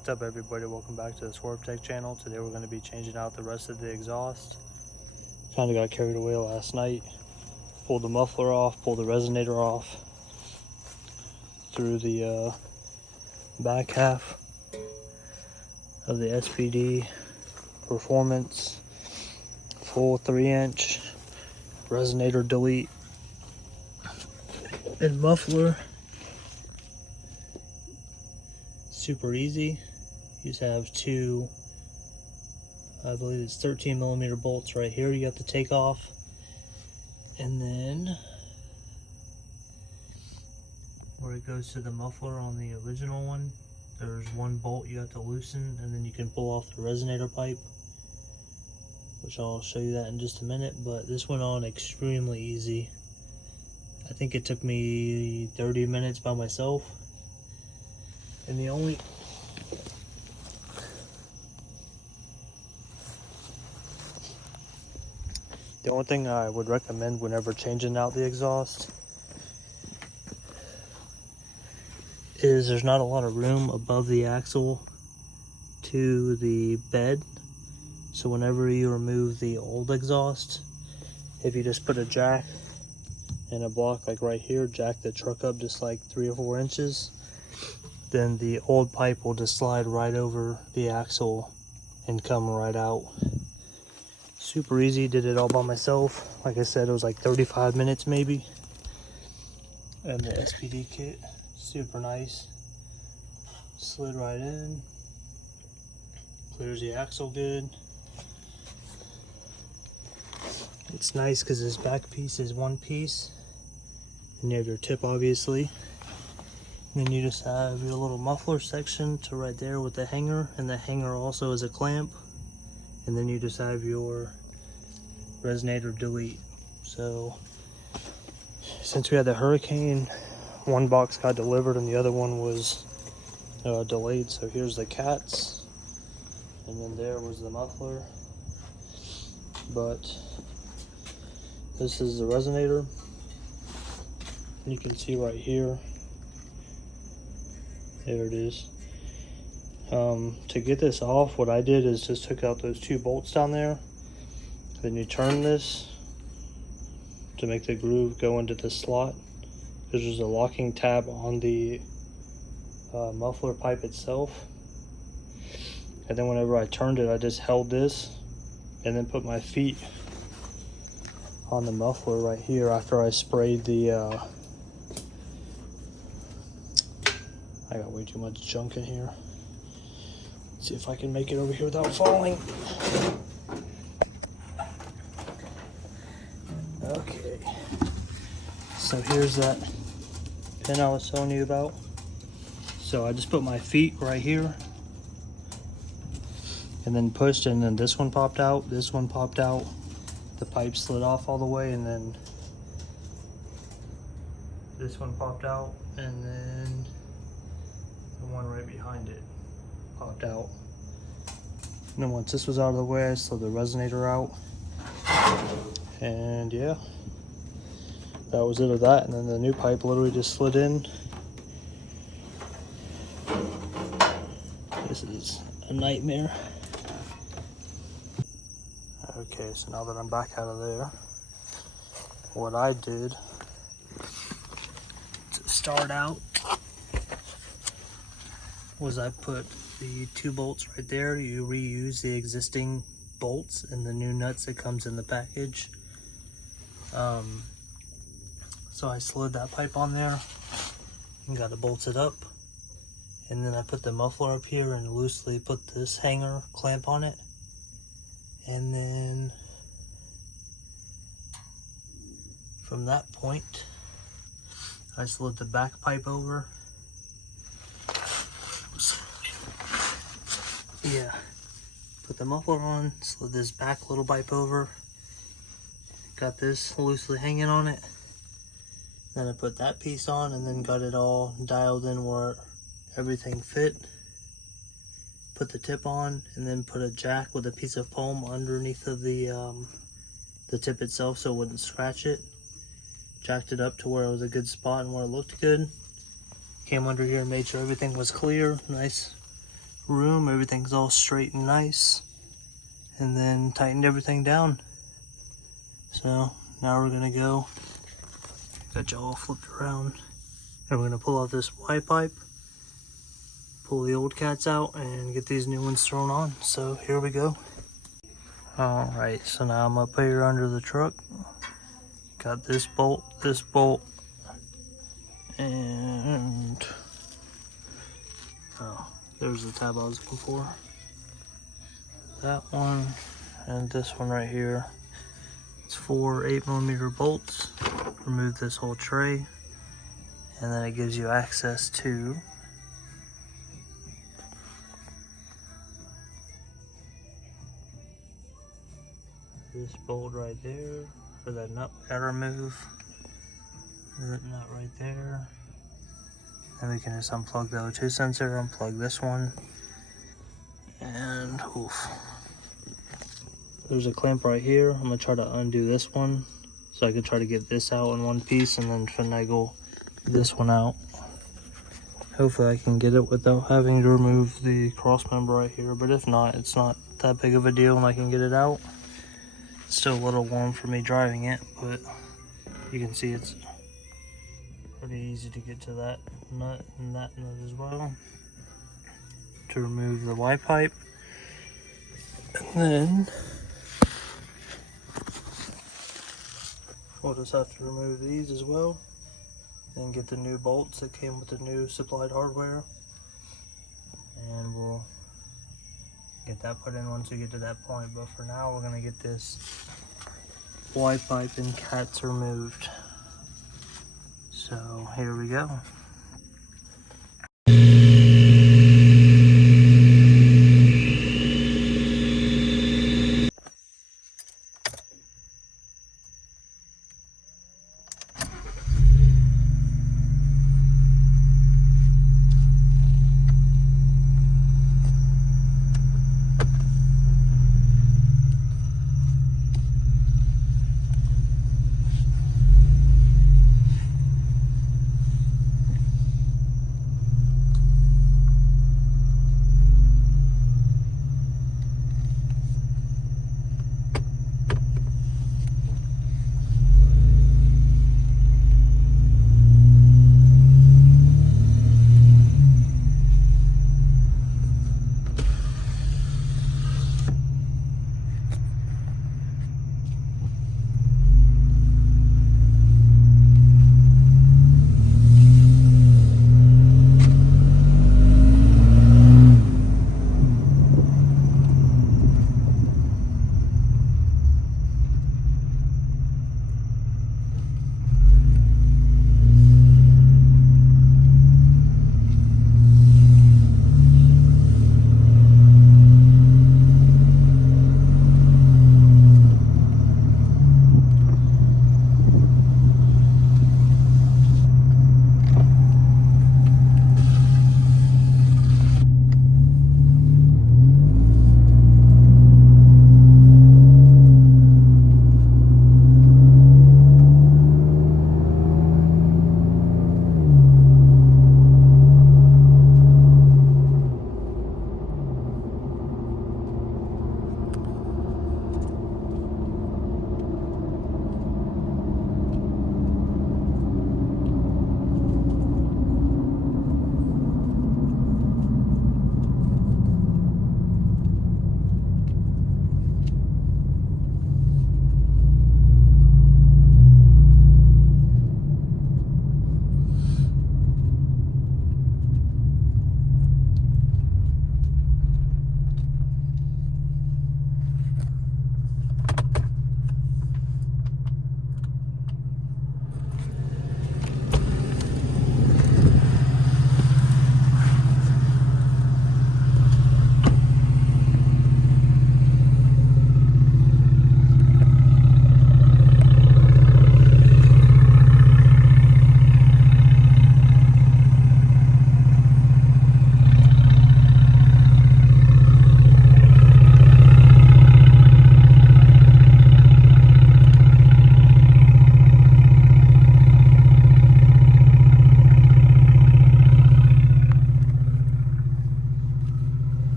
What's up everybody, welcome back to the Swerve Tech channel. Today we're going to be changing out the rest of the exhaust. Kind of got carried away last night. Pulled the muffler off, pulled the resonator off. Through the back half of the SPD Performance full 3-inch resonator delete and muffler. Super easy. You just have two, I believe it's 13mm bolts right here you have to take off, and then where it goes to the muffler on the original one, there's one bolt you have to loosen, and then you can pull off the resonator pipe, which I'll show you that in just a minute. But this went on extremely easy. I think it took me 30 minutes by myself, and the only thing I would recommend whenever changing out the exhaust is there's not a lot of room above the axle to the bed. So whenever you remove the old exhaust, if you just put a jack and a block like right here, jack the truck up just like 3 or 4 inches, then the old pipe will just slide right over the axle and come right out. Super easy, did it all by myself. Like I said, it was like 35 minutes maybe. And the SPD kit, super nice. Slid right in. Clears the axle good. It's nice because this back piece is one piece. And you have your tip obviously. And then you just have your little muffler section to right there with the hanger. And the hanger also is a clamp. And then you just have your resonator delete. So since we had the hurricane, one box got delivered and the other one was delayed. So here's the cats, and then there was the muffler. But this is the resonator. You can see right here, there it is. To get this off, what I did is just took out those 2 bolts down there. Then you turn this to make the groove go into the slot. There's a locking tab on the muffler pipe itself. And then whenever I turned it, I just held this and then put my feet on the muffler right here after I sprayed the I got way too much junk in here. Let's see if I can make it over here without falling. Okay, so here's that pin I was telling you about. So I just put my feet right here and then pushed, and then this one popped out, this one popped out, the pipe slid off all the way, and then this one popped out, and then the one right behind it popped out. And then once this was out of the way, I slid the resonator out. And yeah, that was it of that. And then the new pipe literally just slid in. This is a nightmare. Okay, so now that I'm back out of there, what I did to start out was I put the 2 bolts right there. You reuse the existing bolts and the new nuts that comes in the package. So I slid that pipe on there and got it bolted up, and then I put the muffler up here and loosely put this hanger clamp on it, and then from that point I slid the back pipe over. Yeah, put the muffler on, slid this back little pipe over, got this loosely hanging on it. Then I put that piece on and then got it all dialed in where everything fit. Put the tip on and then put a jack with a piece of foam underneath of the tip itself so it wouldn't scratch it. Jacked it up to where it was a good spot and where it looked good. Came under here and made sure everything was clear, nice room, everything's all straight and nice, and then tightened everything down. So now we're gonna go, got y'all flipped around, and we're gonna pull out this Y pipe, pull the old cats out, and get these new ones thrown on. So here we go. Alright, so now I'm up here under the truck. Got this bolt, and oh, there's the tab I was looking for. That one, and this one right here. It's 4 8mm bolts. Remove this whole tray, and then it gives you access to this bolt right there, for that nut we gotta remove. That nut right there. Then we can just unplug the O2 sensor, unplug this one, and oof. There's a clamp right here. I'm gonna try to undo this one so I can try to get this out in one piece and then finagle this one out. Hopefully I can get it without having to remove the cross member right here, but if not, it's not that big of a deal and I can get it out. It's still a little warm for me driving it, but you can see it's pretty easy to get to that nut and that nut as well. To remove the Y pipe, and then we'll just have to remove these as well and get the new bolts that came with the new supplied hardware, and we'll get that put in once we get to that point. But for now, we're gonna get this Y pipe and cats removed. So here we go.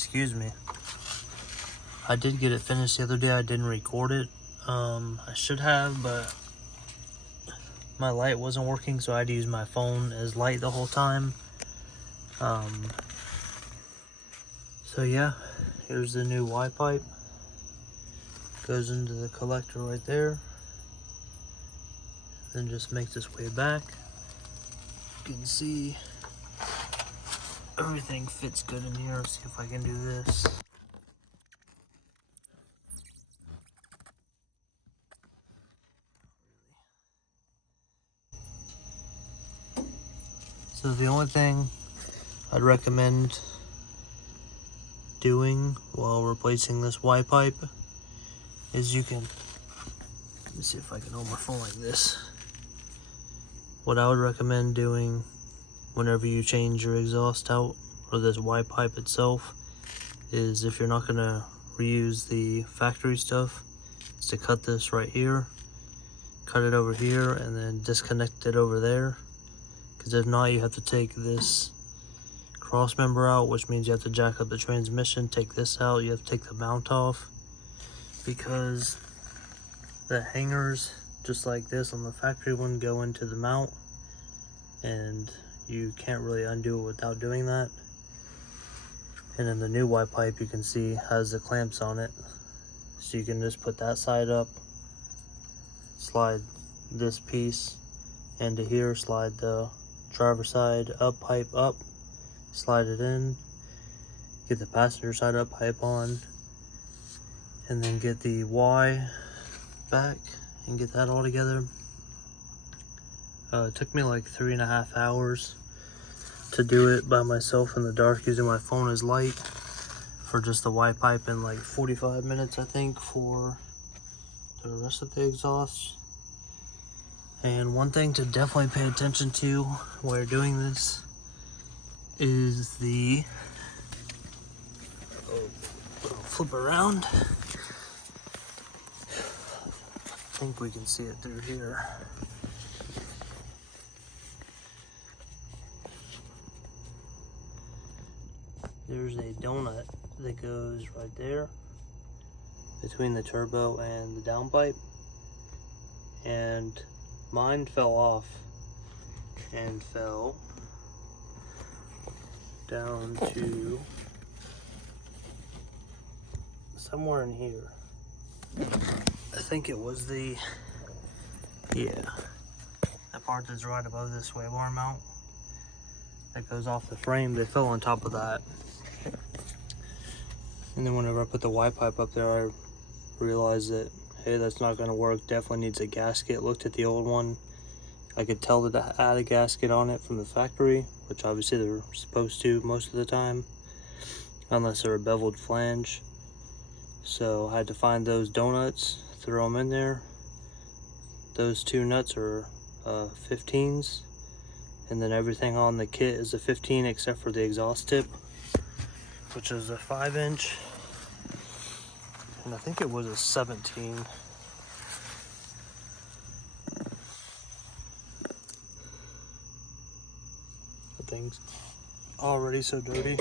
excuse me. I did get it finished the other day. I didn't record it. I should have, but my light wasn't working, so I had to use my phone as light the whole time. So yeah, here's the new Y pipe. Goes into the collector right there. Then just makes its way back. You can see everything fits good in here. Let's see if I can do this. So the only thing I'd recommend doing while replacing this Y pipe is you can, let me see if I can hold my phone like this. What I would recommend doing whenever you change your exhaust out, or this Y pipe itself, is if you're not gonna reuse the factory stuff, is to cut this right here, cut it over here, and then disconnect it over there. Because if not, you have to take this cross member out, which means you have to jack up the transmission, take this out, you have to take the mount off, because the hangers, just like this on the factory one, go into the mount, and you can't really undo it without doing that. And then the new Y pipe, you can see, has the clamps on it, so you can just put that side up, slide this piece into here, slide the driver side up pipe up, slide it in, get the passenger side up pipe on, and then get the Y back and get that all together. It took me like 3.5 hours to do it by myself in the dark using my phone as light for just the Y pipe, and like 45 minutes I think for the rest of the exhaust. And one thing to definitely pay attention to while you're doing this is the, flip around. I think we can see it through here. There's a donut that goes right there between the turbo and the downpipe, and mine fell off and fell down to somewhere in here. I think it was the, yeah, that part that's right above this sway bar mount that goes off the frame. They fell on top of that. And then whenever I put the Y pipe up there, I realized that, hey, that's not gonna work, definitely needs a gasket. Looked at the old one, I could tell that I had a gasket on it from the factory, which obviously they're supposed to most of the time, unless they're a beveled flange. So I had to find those donuts, throw them in there. Those two nuts are 15s, and then everything on the kit is a 15 except for the exhaust tip, which is a 5-inch, and I think it was a 17. The thing's already so dirty,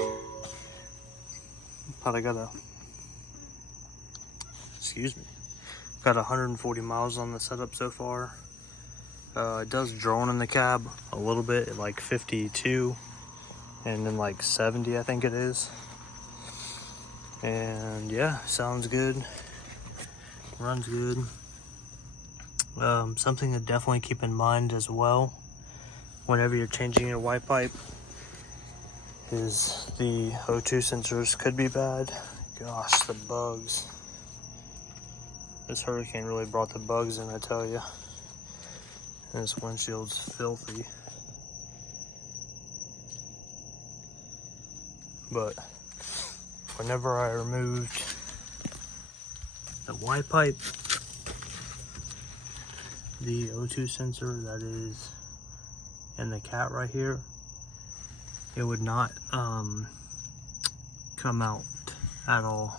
but I got got 140 miles on the setup so far. It does drone in the cab a little bit at like 52, and then like 70 I think it is. And yeah, sounds good, runs good. Something to definitely keep in mind as well whenever you're changing your Y pipe is the O2 sensors could be bad. Gosh, the bugs. This hurricane really brought the bugs in, I tell you. And this windshield's filthy. But whenever I removed the Y pipe, the O2 sensor that is in the cat right here, it would not come out at all.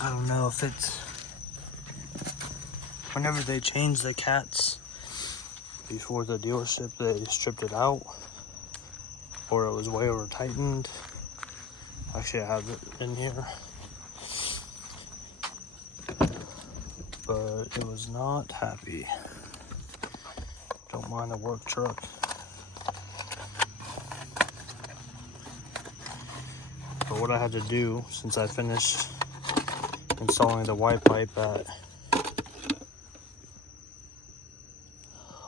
I don't know if it's whenever they changed the cats before the dealership, they stripped it out, or it was way over tightened. Actually, I have it in here. But it was not happy. Don't mind a work truck. But what I had to do, since I finished installing the Y pipe at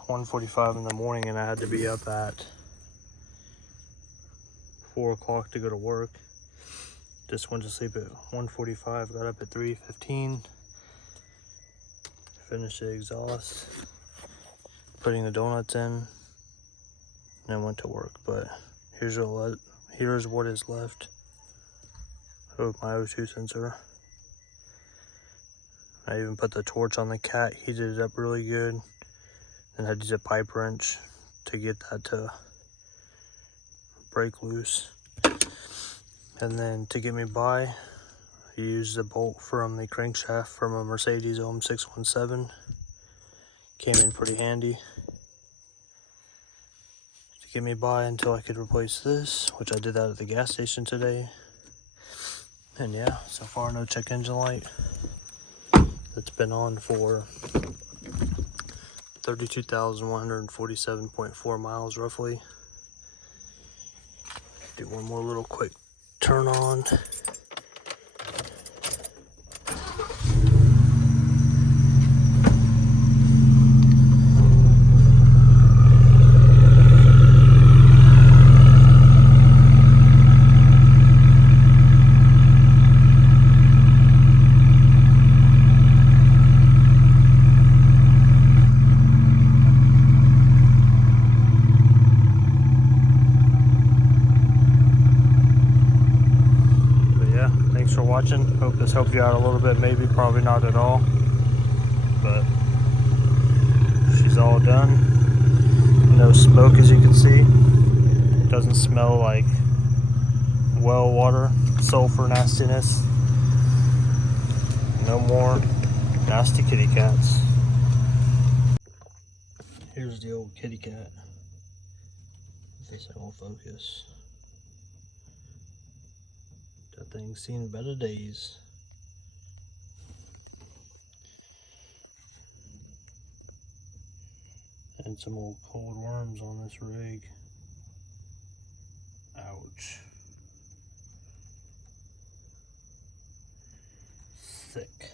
1:45 in the morning, and I had to be up at 4 o'clock to go to work. Just went to sleep at 1:45, got up at 3:15, finished the exhaust, putting the donuts in, and then went to work. But here's what is left of my O2 sensor. I even put the torch on the cat, heated it up really good, and had to use a pipe wrench to get that to break loose. And then to get me by, I used a bolt from the crankshaft from a Mercedes f150. Came in pretty handy to get me by until I could replace this, which I did that at the gas station today. And yeah, so far no check engine light. It's been on for 32,147.4 miles roughly. Do one more little quick turn on. Thanks for watching. Hope this helped you out a little bit, maybe, probably not at all. But she's all done. No smoke, as you can see. Doesn't smell like well water, sulfur nastiness. No more nasty kitty cats. Here's the old kitty cat. If this will focus. That thing's seen better days. And some old cold worms on this rig. Ouch. Sick.